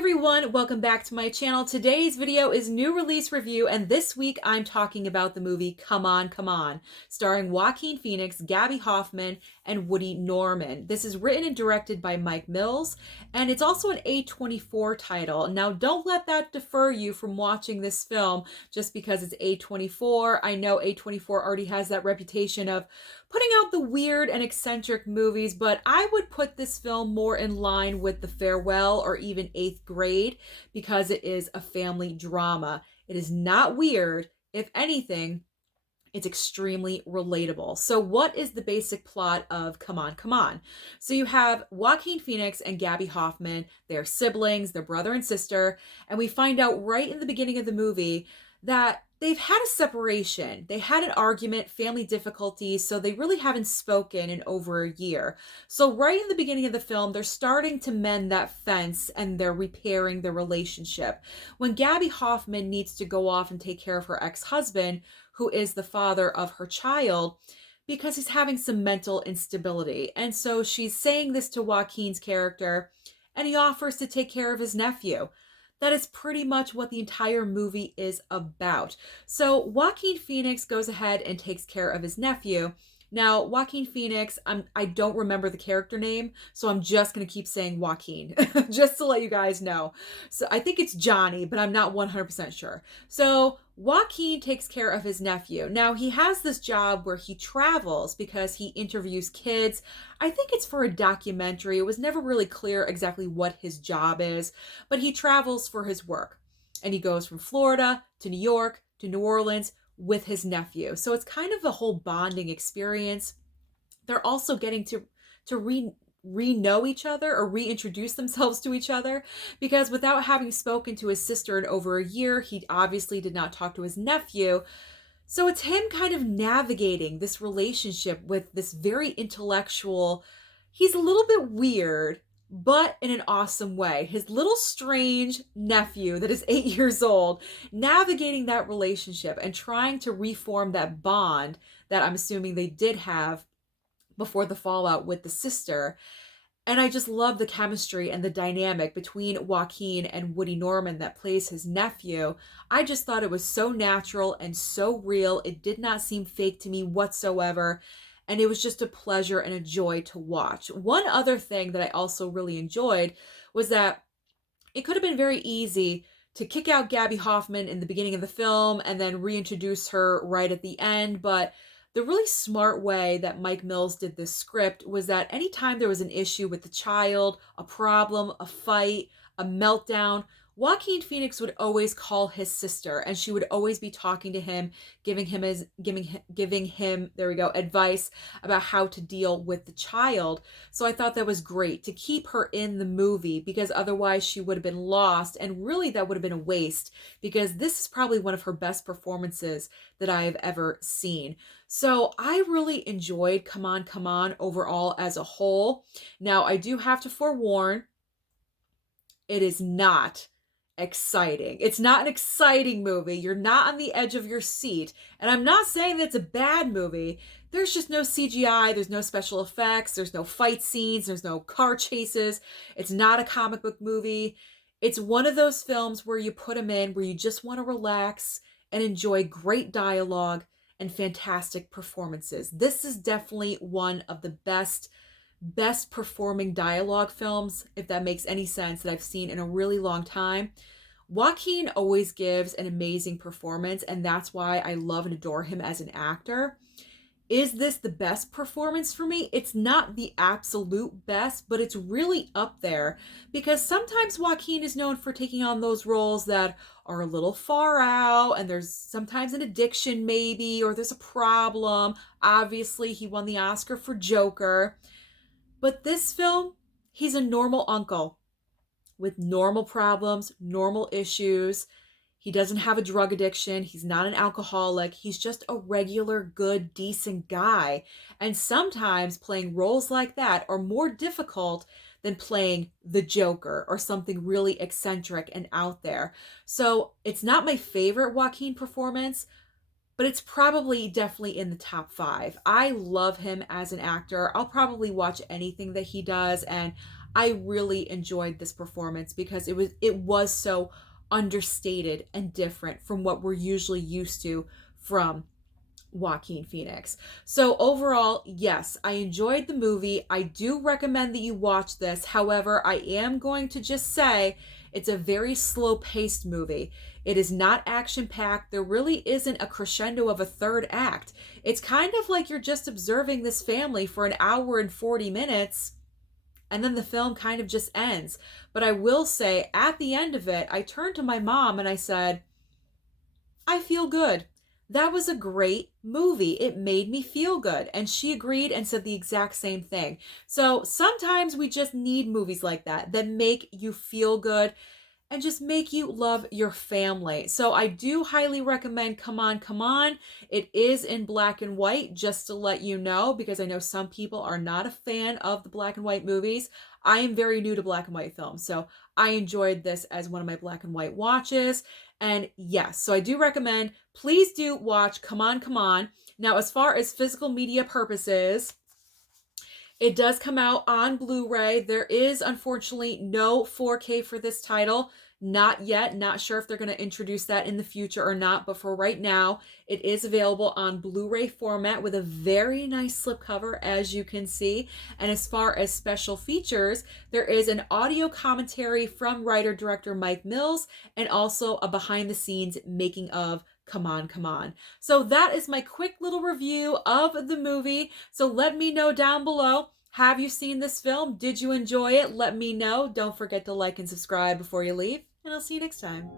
everyone, welcome back to my channel. Today's video is new release review, and this week I'm talking about the movie Come On, Come On, starring Joaquin Phoenix, Gabby Hoffman, and Woody Norman. This is written and directed by Mike Mills, and it's also an A24 title. Now, don't let that defer you from watching this film just because it's A24. I know A24 already has that reputation of putting out the weird and eccentric movies, but I would put this film more in line with The Farewell or even Eighth Grade because it is a family drama. It is not weird. If anything, it's extremely relatable. So what is the basic plot of Come On, Come On? So you have Joaquin Phoenix and Gabby Hoffman. They're siblings, they're brother and sister, and we find out right in the beginning of the movie that they've had a separation. They had an argument, family difficulties, so they really haven't spoken in over a year. So right in the beginning of the film, they're starting to mend that fence and they're repairing the relationship. When Gabby Hoffman needs to go off and take care of her ex-husband, who is the father of her child, because he's having some mental instability. And so she's saying this to Joaquin's character, and he offers to take care of his nephew. That is pretty much what the entire movie is about. So Joaquin Phoenix goes ahead and takes care of his nephew. Now, Joaquin Phoenix, I don't remember the character name, so I'm just going to keep saying Joaquin, just to let you guys know. So I think it's Johnny, but I'm not 100% sure. So Joaquin takes care of his nephew. Now, he has this job where he travels because he interviews kids. I think it's for a documentary. It was never really clear exactly what his job is, but he travels for his work. And he goes from Florida to New York to New Orleans with his nephew. So it's kind of a whole bonding experience. They're also getting to re-know each other or reintroduce themselves to each other, because without having spoken to his sister in over a year, he obviously did not talk to his nephew. So it's him kind of navigating this relationship with this very intellectual, he's a little bit weird, but in an awesome way. His little strange nephew that is 8 years old, navigating that relationship and trying to reform that bond that I'm assuming they did have before the fallout with the sister. And I just love the chemistry and the dynamic between Joaquin and Woody Norman that plays his nephew. I just thought it was so natural and so real. It did not seem fake to me whatsoever. And it was just a pleasure and a joy to watch. One other thing that I also really enjoyed was that it could have been very easy to kick out Gabby Hoffman in the beginning of the film and then reintroduce her right at the end. But the really smart way that Mike Mills did this script was that anytime there was an issue with the child, a problem, a fight, a meltdown, Joaquin Phoenix would always call his sister, and she would always be talking to him, giving him advice about how to deal with the child. So I thought that was great to keep her in the movie, because otherwise she would have been lost, and really that would have been a waste, because this is probably one of her best performances that I have ever seen. So I really enjoyed Come On, Come On overall as a whole. Now, I do have to forewarn, it is not exciting. It's not an exciting movie. You're not on the edge of your seat. And I'm not saying that it's a bad movie. There's just no CGI. There's no special effects. There's no fight scenes. There's no car chases. It's not a comic book movie. It's one of those films where you put them in, where you just want to relax and enjoy great dialogue and fantastic performances. This is definitely one of the best performing dialogue films, if that makes any sense, that I've seen in a really long time. Joaquin always gives an amazing performance, and that's why I love and adore him as an actor. Is this the best performance for me? It's not the absolute best, but it's really up there, because sometimes Joaquin is known for taking on those roles that are a little far out, and there's sometimes an addiction maybe, or there's a problem. Obviously, he won the Oscar for Joker. But this film, he's a normal uncle with normal problems, normal issues. He doesn't have a drug addiction. He's not an alcoholic. He's just a regular, good, decent guy. And sometimes playing roles like that are more difficult than playing the Joker or something really eccentric and out there. So it's not my favorite Joaquin performance, but it's probably definitely in the top 5. I love him as an actor. I'll probably watch anything that he does, and I really enjoyed this performance because it was so understated and different from what we're usually used to from Joaquin Phoenix. So overall, yes, I enjoyed the movie. I do recommend that you watch this. However, I am going to just say it's a very slow-paced movie. It is not action-packed. There really isn't a crescendo of a third act. It's kind of like you're just observing this family for an hour and 40 minutes, and then the film kind of just ends. But I will say, at the end of it, I turned to my mom and I said, I feel good. That was a great movie. It made me feel good. And she agreed and said the exact same thing. So sometimes we just need movies like that make you feel good and just make you love your family. So I do highly recommend Come On, Come On. It is in black and white, just to let you know, because I know some people are not a fan of the black and white movies. I am very new to black and white films, so I enjoyed this as one of my black and white watches. And yes, so I do recommend, please do watch Come On, Come On. Now, as far as physical media purposes, it does come out on Blu-ray. There is, unfortunately, no 4K for this title. Not yet. Not sure if they're going to introduce that in the future or not. But for right now, it is available on Blu-ray format with a very nice slipcover, as you can see. And as far as special features, there is an audio commentary from writer-director Mike Mills and also a behind-the-scenes making of Come On, Come On. So that is my quick little review of the movie. So let me know down below. Have you seen this film? Did you enjoy it? Let me know. Don't forget to like and subscribe before you leave, and I'll see you next time.